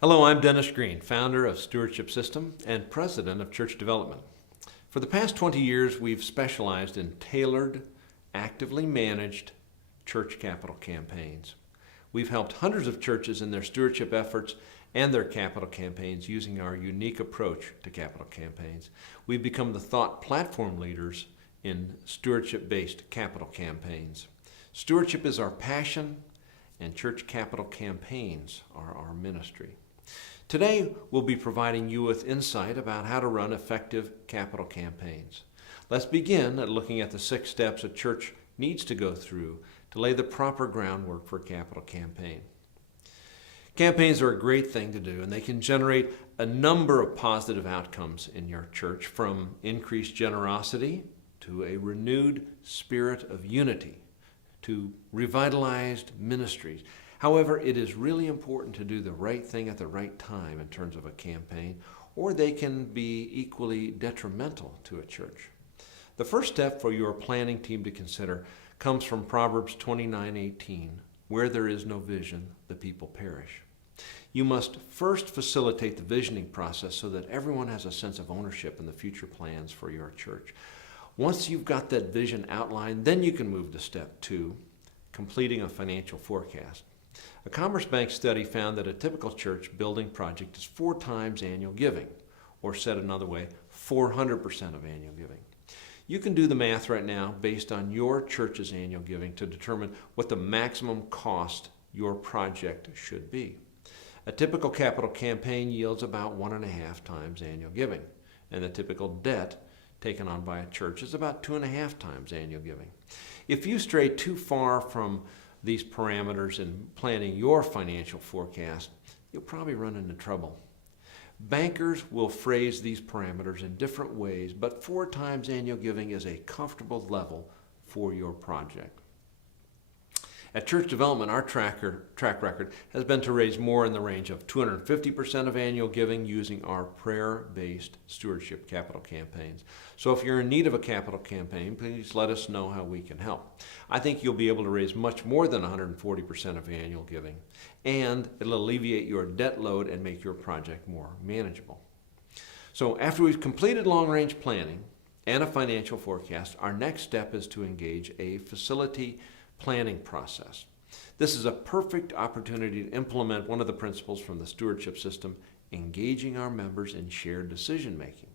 Hello, I'm Dennis Green, founder of Stewardship System and president of Church Development. For the past 20 years, we've specialized in tailored, actively managed church capital campaigns. We've helped hundreds of churches in their stewardship efforts and their capital campaigns using our unique approach to capital campaigns. We've become the thought platform leaders in stewardship-based capital campaigns. Stewardship is our passion, and church capital campaigns are our ministry. Today, we'll be providing you with insight about how to run effective capital campaigns. Let's begin at looking at the 6 steps a church needs to go through to lay the proper groundwork for a capital campaign. Campaigns are a great thing to do, and they can generate a number of positive outcomes in your church, from increased generosity to a renewed spirit of unity to revitalized ministries. However, it is really important to do the right thing at the right time in terms of a campaign, or they can be equally detrimental to a church. The first step for your planning team to consider comes from Proverbs 29:18, where there is no vision, the people perish. You must first facilitate the visioning process so that everyone has a sense of ownership in the future plans for your church. Once you've got that vision outlined, then you can move to step 2, completing a financial forecast. A Commerce Bank study found that a typical church building project is 4 times annual giving, or said another way, 400% of annual giving. You can do the math right now based on your church's annual giving to determine what the maximum cost your project should be. A typical capital campaign yields about 1.5 times annual giving, and the typical debt taken on by a church is about 2.5 times annual giving. If you stray too far from these parameters in planning your financial forecast, you'll probably run into trouble. Bankers will phrase these parameters in different ways, but 4 times annual giving is a comfortable level for your project. At Church Development, our track record has been to raise more in the range of 250% of annual giving using our prayer-based stewardship capital campaigns. So if you're in need of a capital campaign, please let us know how we can help. I think you'll be able to raise much more than 140% of annual giving, and it'll alleviate your debt load and make your project more manageable. So after we've completed long-range planning and a financial forecast, our next step is to engage a facility planning process. This is a perfect opportunity to implement one of the principles from the stewardship system, engaging our members in shared decision making.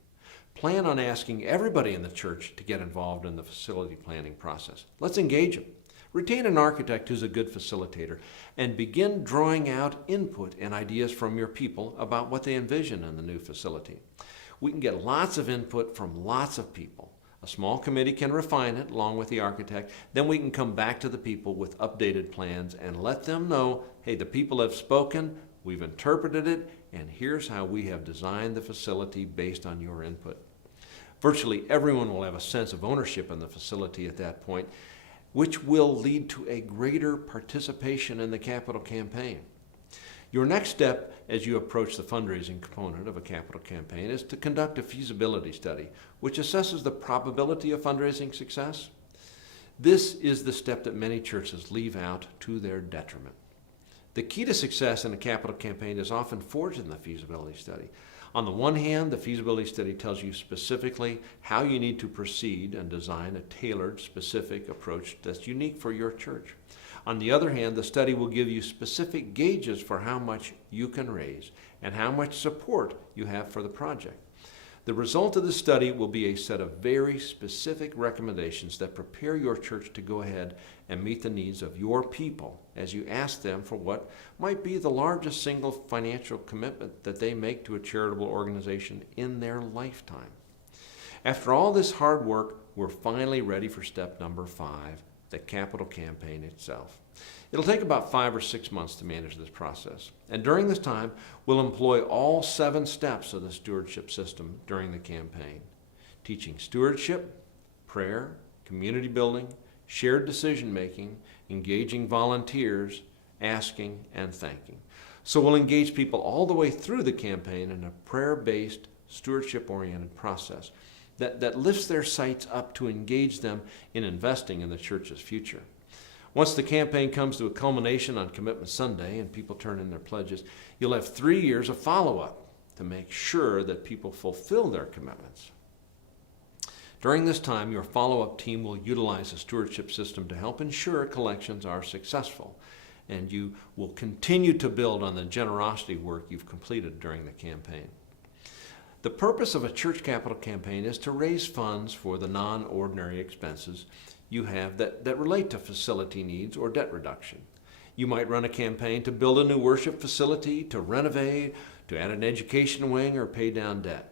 Plan on asking everybody in the church to get involved in the facility planning process. Let's engage them. Retain an architect who's a good facilitator, and begin drawing out input and ideas from your people about what they envision in the new facility. We can get lots of input from lots of people. A small committee can refine it along with the architect. Then we can come back to the people with updated plans and let them know, hey, the people have spoken, we've interpreted it, and here's how we have designed the facility based on your input. Virtually everyone will have a sense of ownership in the facility at that point, which will lead to a greater participation in the capital campaign. Your next step as you approach the fundraising component of a capital campaign is to conduct a feasibility study, which assesses the probability of fundraising success. This is the step that many churches leave out to their detriment. The key to success in a capital campaign is often forged in the feasibility study. On the one hand, the feasibility study tells you specifically how you need to proceed and design a tailored, specific approach that's unique for your church. On the other hand, the study will give you specific gauges for how much you can raise and how much support you have for the project. The result of the study will be a set of very specific recommendations that prepare your church to go ahead and meet the needs of your people as you ask them for what might be the largest single financial commitment that they make to a charitable organization in their lifetime. After all this hard work, we're finally ready for step number 5. The capital campaign itself. It'll take about 5 or 6 months to manage this process. And during this time, we'll employ all 7 steps of the stewardship system during the campaign. Teaching stewardship, prayer, community building, shared decision making, engaging volunteers, asking, and thanking. So we'll engage people all the way through the campaign in a prayer-based, stewardship-oriented process that lifts their sights up to engage them in investing in the church's future. Once the campaign comes to a culmination on Commitment Sunday and people turn in their pledges, you'll have 3 years of follow-up to make sure that people fulfill their commitments. During this time, your follow-up team will utilize the stewardship system to help ensure collections are successful, and you will continue to build on the generosity work you've completed during the campaign. The purpose of a church capital campaign is to raise funds for the non-ordinary expenses you have that relate to facility needs or debt reduction. You might run a campaign to build a new worship facility, to renovate, to add an education wing, or pay down debt.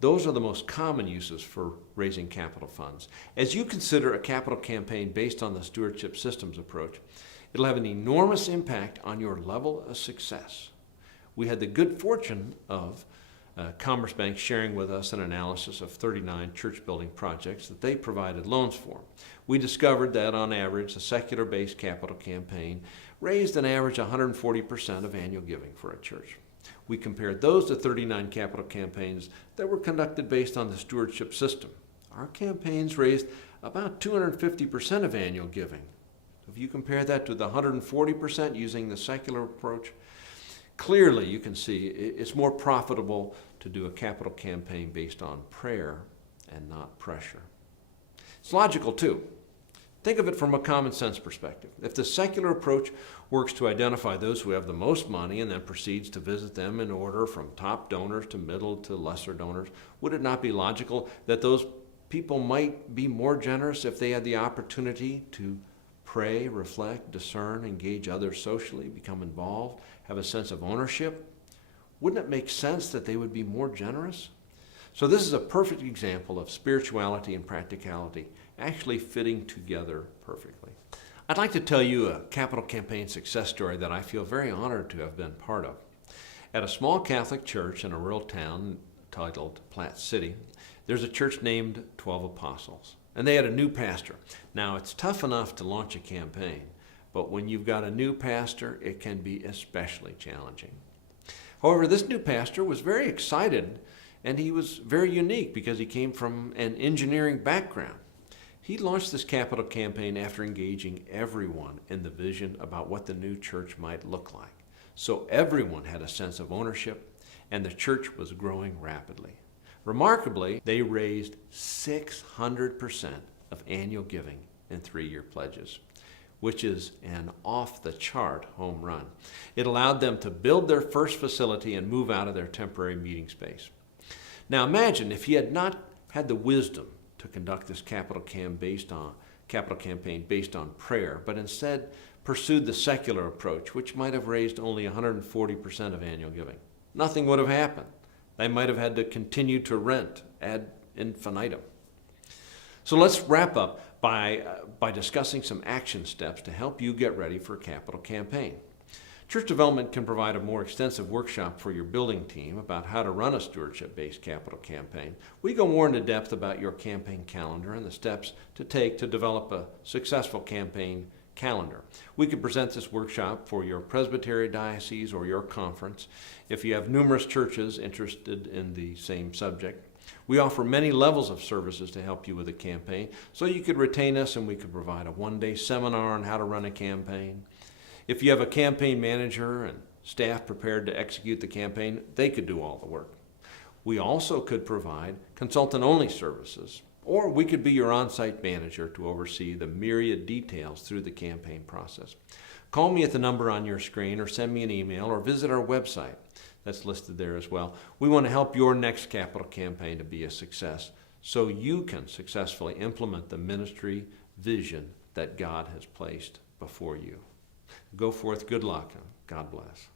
Those are the most common uses for raising capital funds. As you consider a capital campaign based on the stewardship systems approach, it'll have an enormous impact on your level of success. We had the good fortune of Commerce Bank sharing with us an analysis of 39 church building projects that they provided loans for. We discovered that on average, a secular-based capital campaign raised an average 140% of annual giving for a church. We compared those to 39 capital campaigns that were conducted based on the stewardship system. Our campaigns raised about 250% of annual giving. If you compare that to the 140% using the secular approach, clearly you can see it's more profitable to do a capital campaign based on prayer and not pressure. It's logical too. Think of it from a common sense perspective. If the secular approach works to identify those who have the most money and then proceeds to visit them in order from top donors to middle to lesser donors, would it not be logical that those people might be more generous if they had the opportunity to pray, reflect, discern, engage others socially, become involved, have a sense of ownership? Wouldn't it make sense that they would be more generous? So this is a perfect example of spirituality and practicality actually fitting together perfectly. I'd like to tell you a capital campaign success story that I feel very honored to have been part of. At a small Catholic church in a rural town titled Platte City, there's a church named 12 Apostles, and they had a new pastor. Now, it's tough enough to launch a campaign, but when you've got a new pastor, it can be especially challenging. However, this new pastor was very excited, and he was very unique because he came from an engineering background. He launched this capital campaign after engaging everyone in the vision about what the new church might look like. So everyone had a sense of ownership, and the church was growing rapidly. Remarkably, they raised 600% of annual giving in 3-year pledges, which is an off-the-chart home run. It allowed them to build their first facility and move out of their temporary meeting space. Now imagine if he had not had the wisdom to conduct this capital campaign based on prayer, but instead pursued the secular approach, which might have raised only 140% of annual giving. Nothing would have happened. They might have had to continue to rent ad infinitum. So let's wrap up by discussing some action steps to help you get ready for a capital campaign. Church Development can provide a more extensive workshop for your building team about how to run a stewardship-based capital campaign. We go more into depth about your campaign calendar and the steps to take to develop a successful campaign calendar. We could present this workshop for your presbytery, diocese, or your conference if you have numerous churches interested in the same subject. We offer many levels of services to help you with a campaign, so you could retain us and we could provide a one-day seminar on how to run a campaign. If you have a campaign manager and staff prepared to execute the campaign, they could do all the work. We also could provide consultant-only services, or we could be your on-site manager to oversee the myriad details through the campaign process. Call me at the number on your screen or send me an email or visit our website. That's listed there as well. We want to help your next capital campaign to be a success so you can successfully implement the ministry vision that God has placed before you. Go forth, good luck, and God bless.